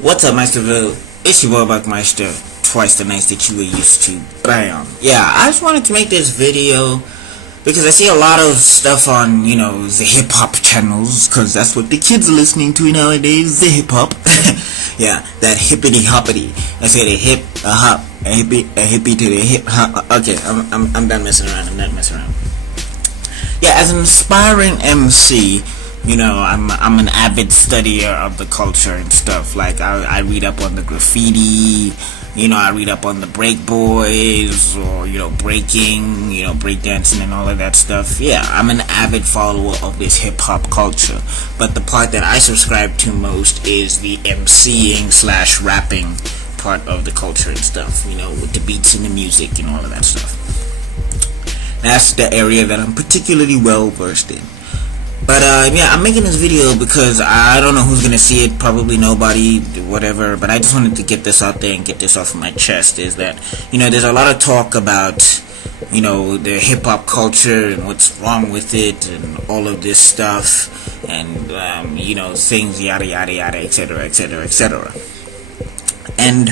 What's up, Meisterville? It's your boy Buckmeister, twice the nice that you were used to. Bam. Yeah, I just wanted to make this video because I see a lot of stuff on, the hip-hop channels, because that's what the kids are listening to nowadays, the hip-hop. Yeah, that hippity-hoppity. I say the hip-a-hop, a hippie to the hip-hop. Okay, I'm done messing around. I'm not messing around. Yeah, as an aspiring MC, I'm an avid studier of the culture and stuff. Like, I read up on the graffiti, I read up on the break boys, or, breaking, breakdancing and all of that stuff. Yeah, I'm an avid follower of this hip-hop culture. But the part that I subscribe to most is the MCing / rapping part of the culture and stuff, with the beats and the music and all of that stuff. That's the area that I'm particularly well versed in. But yeah, I'm making this video because I don't know who's gonna see it. Probably nobody, whatever. But I just wanted to get this out there and get this off of my chest. Is that there's a lot of talk about the hip hop culture and what's wrong with it and all of this stuff and things yada yada yada, etc., etc., etc. And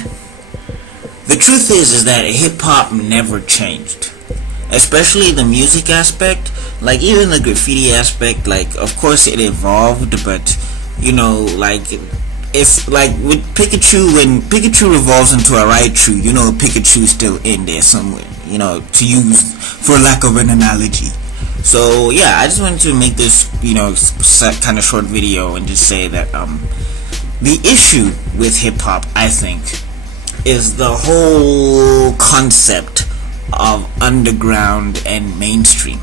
the truth is that hip hop never changed. Especially the music aspect, like even the graffiti aspect, like of course it evolved, but it's like with Pikachu, when Pikachu revolves into a Raichu, Pikachu's still in there somewhere, to use for lack of an analogy. So yeah, I just wanted to make this kind of short video and just say that the issue with hip hop, I think, is the whole concept of underground and mainstream.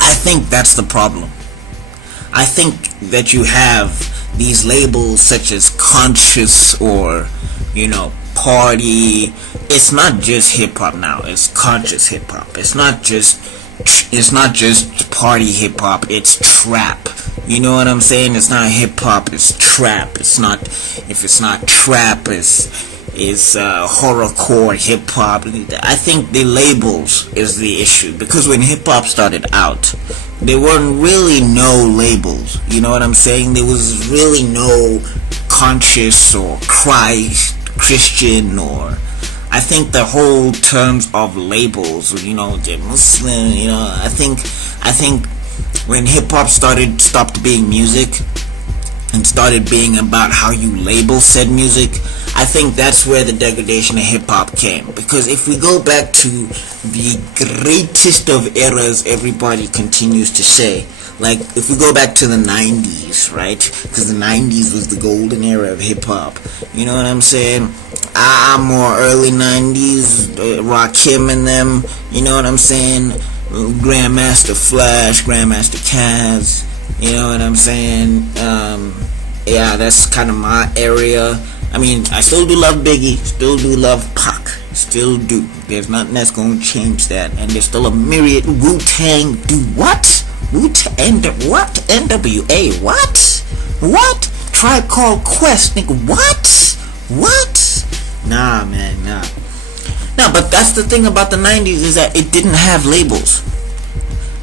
I think that's the problem. I think that you have these labels such as conscious or party. It's not just hip hop now, it's conscious hip hop. It's not just party hip hop, it's trap. You know what I'm saying? It's not hip hop, it's trap. It's not, if it's not trap, it's horrorcore hip hop. I think the labels is the issue, because when hip hop started out, there weren't really no labels. You know what I'm saying? There was really no conscious or Christian, or I think the whole terms of labels, the Muslim, I think when hip hop stopped being music and started being about how you label said music, I think that's where the degradation of hip-hop came. Because if we go back to the greatest of eras, everybody continues to say, like if we go back to the 90s, right? Because the 90s was the golden era of hip-hop. You know what I'm saying? More early 90s, Rakim and them, you know what I'm saying? Grandmaster Flash, Grandmaster Caz, you know what I'm saying? Yeah, that's kind of my area. I mean, I still do love Biggie, still do love Pac, still do. There's nothing that's gonna change that, and there's still a myriad. Wu-Tang, do what? Wu-Tang, what? NWA, what? Tribe Called Quest, nigga, what? Nah, man, nah. No, but that's the thing about the 90s, is that it didn't have labels.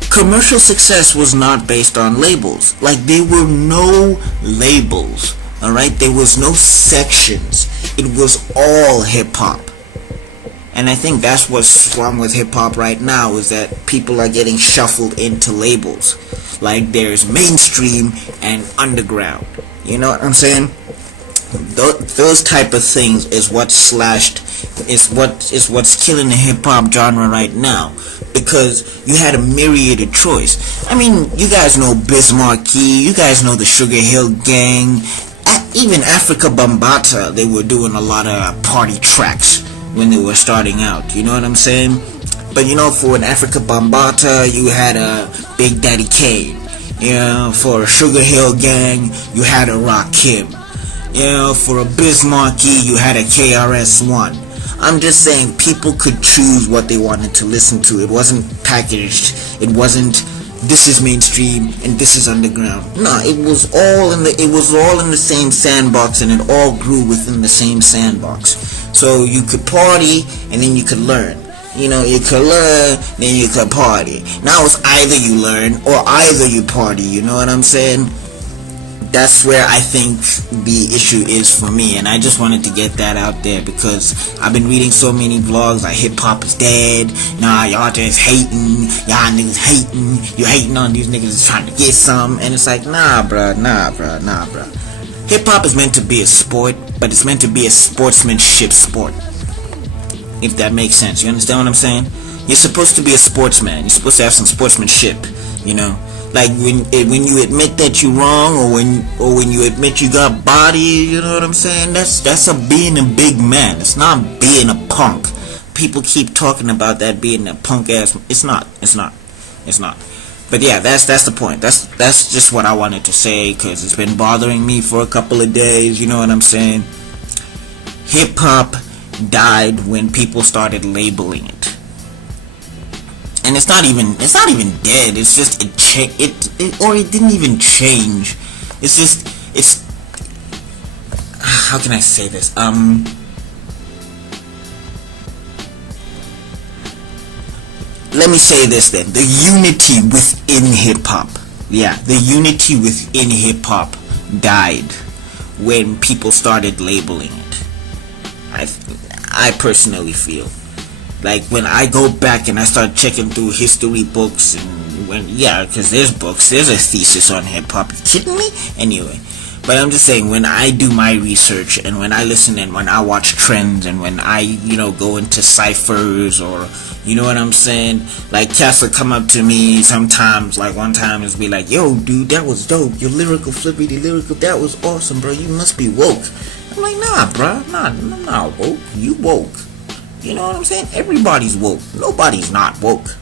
Commercial success was not based on labels. Like, there were no labels. Alright, there was no sections. It was all hip-hop. And I think that's what's wrong with hip-hop right now, is that people are getting shuffled into labels. Like, there's mainstream and underground. You know what I'm saying? Those type of things is what's killing the hip-hop genre right now. Because you had a myriad of choice. I mean, you guys know Bismarcky, you guys know the Sugar Hill Gang. Even Africa Bambaataa, they were doing a lot of party tracks when they were starting out. You know what I'm saying? But for an Africa Bambaataa, you had a Big Daddy Kane. For a Sugar Hill Gang, you had a Rakim. For a Bismarcky, you had a KRS-One. I'm just saying, people could choose what they wanted to listen to. It wasn't packaged. It wasn't, this is mainstream and this is underground. No, it was all in the same sandbox, and it all grew within the same sandbox. So you could party and then you could learn. You could learn, then you could party. Now it's either you learn or either you party. You know what I'm saying? that's where I think the issue is for me, and I just wanted to get that out there because I've been reading so many vlogs like hip hop is dead. Nah, y'all just hating. Y'all niggas hating. You hating on these niggas that's trying to get some, and it's like, nah, bruh. Hip hop is meant to be a sport, but it's meant to be a sportsmanship sport. If that makes sense, you understand what I'm saying? You're supposed to be a sportsman. You're supposed to have some sportsmanship, you know. Like when you admit that you're wrong, or when you admit you got body, you know what I'm saying? That's being a big man. It's not being a punk. People keep talking about that being a punk ass. It's not. But yeah, that's the point. That's just what I wanted to say because it's been bothering me for a couple of days. You know what I'm saying? Hip hop died when people started labeling it. And it's not even dead. It's just it didn't even change. It's how can I say this? Let me say this then. The unity within hip hop. Yeah, the unity within hip hop died when people started labeling it. I personally feel like when I go back and I start checking through history books and because there's a thesis on hip hop. You kidding me? Anyway, but I'm just saying, when I do my research and when I listen and when I watch trends and when I go into ciphers, or you know what I'm saying, like cats will come up to me sometimes, like one time is be like, yo dude, that was dope, your lyrical flippity lyrical, that was awesome bro, you must be woke. I'm like, nah bro, I'm not woke, you woke. You know what I'm saying? Everybody's woke. Nobody's not woke.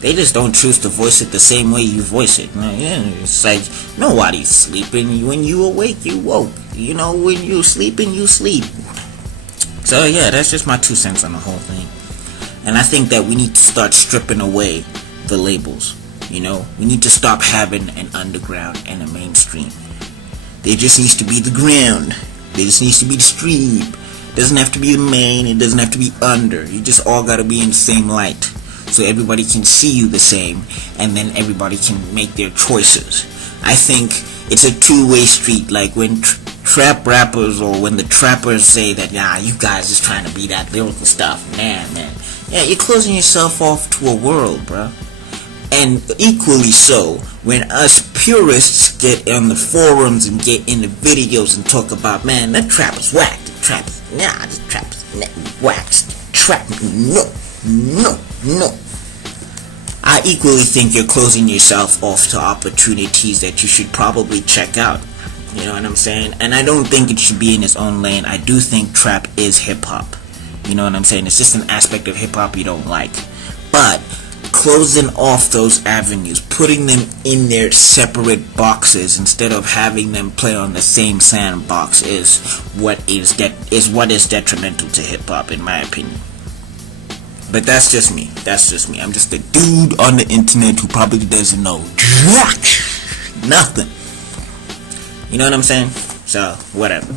They just don't choose to voice it the same way you voice it. It's like nobody's sleeping. When you awake, you woke. You know, when you're sleeping, you sleep. So yeah, that's just my 2 cents on the whole thing. And I think that we need to start stripping away the labels. You know, we need to stop having an underground and a mainstream. There just needs to be the ground. There just needs to be the stream. Doesn't have to be the main, it doesn't have to be under. You just all gotta be in the same light, so everybody can see you the same, and then everybody can make their choices. I think it's a two-way street. Like when trap rappers, or when the trappers say that, nah, you guys just trying to be that lyrical stuff, man, yeah, you're closing yourself off to a world, bruh. And equally so, when us purists get on the forums and get in the videos and talk about, man, that trap is whack, the trap is, nah, this trap is waxed, trap, no. I equally think you're closing yourself off to opportunities that you should probably check out. You know what I'm saying? And I don't think it should be in its own lane. I do think trap is hip-hop. You know what I'm saying? It's just an aspect of hip-hop you don't like. But closing off those avenues, putting them in their separate boxes instead of having them play on the same sandbox is what is detrimental to hip-hop, in my opinion. But that's just me. I'm just a dude on the internet who probably doesn't know jack nothing. You know what I'm saying? So, whatever.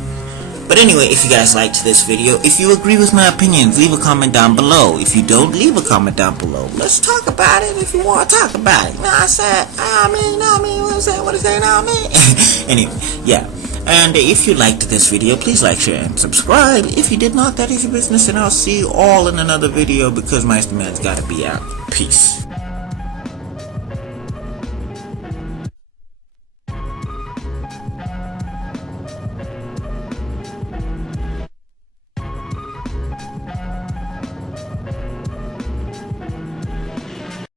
But anyway, if you guys liked this video, if you agree with my opinions, leave a comment down below. If you don't, leave a comment down below. Let's talk about it if you want to talk about it. You know what I said? What I'm saying? What I'm saying? Anyway, yeah. And if you liked this video, please like, share, and subscribe. If you did not, that is your business, and I'll see you all in another video because Meisterman's gotta be out. Peace.